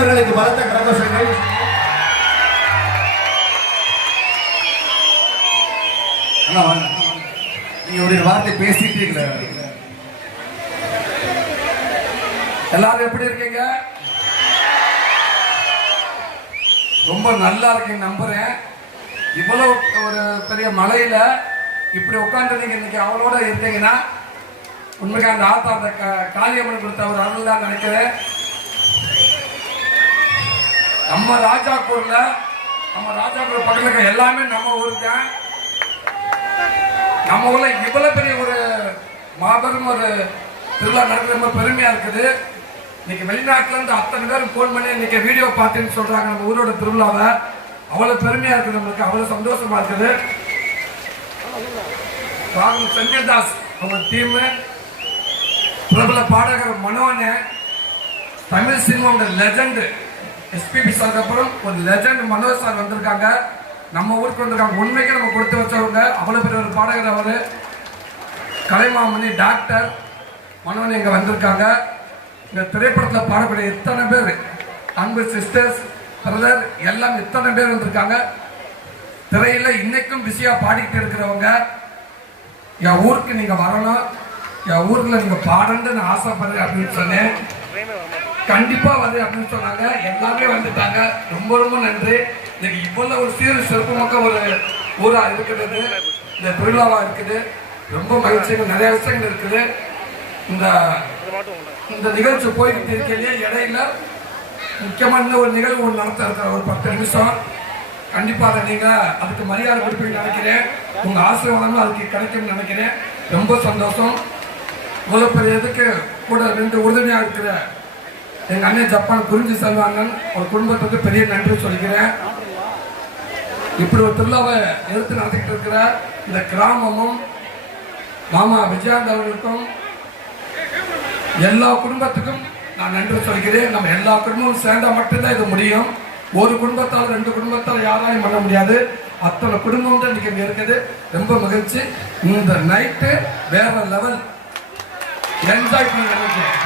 அவர்களுக்கு பலத்த கரகோஷங்கள். நீங்க ஒரு வார்த்தை பேசிட்டீங்களா? எல்லாரும் எப்படி இருக்கீங்க? ரொம்ப நல்லா இருக்கீங்க நம்புறேன். இவ்வளவு ஒரு பெரிய மலையில இப்படி உட்காந்து நீங்க இன்னைக்கு அவளோட இருக்கீங்கன்னா உண்மைக்கு அந்த ஆத்தா அந்த காளியம்மன் கொடுத்த ஒரு அருள் தான் நினைக்கிறேன். நம்ம ராஜாக்கூர்ல பக்கத்துல இருக்க எல்லாமே நம்ம ஊருக்கு. நம்ம ஊர்ல இவ்வளவு பெரிய ஒரு மாபெரும் ஒரு திருவிழா நடக்கிறது ரொம்ப பெருமையா இருக்குது. இன்னைக்கு வெளிநாட்டுல இருந்து அத்தனை பேரும் போன் பண்ணி இன்னைக்கு வீடியோ பார்த்துன்னு சொல்றாங்க நம்ம ஊரோட திருவிழாவை. அவ்வளவு பெருமையா இருக்குது, நம்மளுக்கு அவ்வளவு சந்தோஷமா இருக்குது. சஞ்சய் தாஸ் அவங்க டீம், பிரபல பாடகர் மனோன்னு, தமிழ் சினிமாவோட லெஜண்ட் எஸ்பிபி சாருக்கு அப்புறம் ஒரு லெஜண்ட் மனோஜ் சார் வந்திருக்காங்க, நம்ம ஊருக்கு வந்திருக்காங்க. உண்மைக்கு நம்ம கொடுத்து வச்சவங்க, அவ்வளவு பெரிய ஒரு பாடகர் அவரு. கலைமாமணி டாக்டர் மனோன் இங்க வந்திருக்காங்க. இந்த திரைப்படத்தில் பாடக்கூடிய எத்தனை பேர் அன்பு சிஸ்டர்ஸ் பிரதர் எல்லாம் எத்தனை பேர் வந்திருக்காங்க. திரையில இன்னைக்கும் பிஸியா பாடிக்கிட்டு இருக்கிறவங்க, என் ஊருக்கு நீங்க வரணும், என் ஊருக்குள்ள நீங்க பாடணும்னு நான் ஆசைப்படுறேன் அப்படின்னு சொன்னேன். கண்டிப்பா வந்து அப்படின்னு சொன்னாங்க, எல்லாமே வந்துட்டாங்க. ரொம்ப ரொம்ப நன்றி. இன்னைக்கு இவ்வளவு ஒரு சீர சிறப்புமாக ஒரு ஊரா இருக்கிறது, இந்த திருவிழாவா இருக்குது. ரொம்ப மகிழ்ச்சிகள், நிறைய விஷயங்கள் இருக்குது. இந்த நிகழ்ச்சி போய்கிட்டு இருக்கையிலேயே இடையில முக்கியமான ஒரு நிகழ்வு ஒன்று நடத்த இருக்கிற ஒரு 10 நிமிஷம். கண்டிப்பாக நீங்க அதுக்கு மரியாதை கொடுப்பீங்கன்னு நினைக்கிறேன். உங்க ஆசீர்வாதமும் அதுக்கு கிடைக்கும்னு நினைக்கிறேன். ரொம்ப சந்தோஷம். இவ்வளவு பெரிய இதுக்கு கூட 2 உறுதுணையா இருக்கிற எங்க அண்ணன் ஜப்பான் குறிஞ்சி செல்வாங்கன்னு ஒரு குடும்பத்துக்கு பெரிய நன்றி சொல்லிக்கிறேன். இப்படி ஒரு திருவிழாவை எடுத்து நடத்திக்கிட்டு இருக்கிற இந்த கிராமமும் மாமா விஜயாந்த் அவர்களுக்கும் எல்லா குடும்பத்துக்கும் நான் நன்றி சொல்கிறேன். நம்ம எல்லா குடும்பமும் சேர்ந்தா மட்டும்தான் இது முடியும். ஒரு குடும்பத்தால் 2 குடும்பத்தால் யாராலையும் பண்ண முடியாது. அத்தனை குடும்பம் தான் இன்னைக்கு இருக்குது. ரொம்ப மகிழ்ச்சி. இந்த நைட்டு வேற லெவல் என்ஜாய் பண்ணி நினைக்கிறேன்.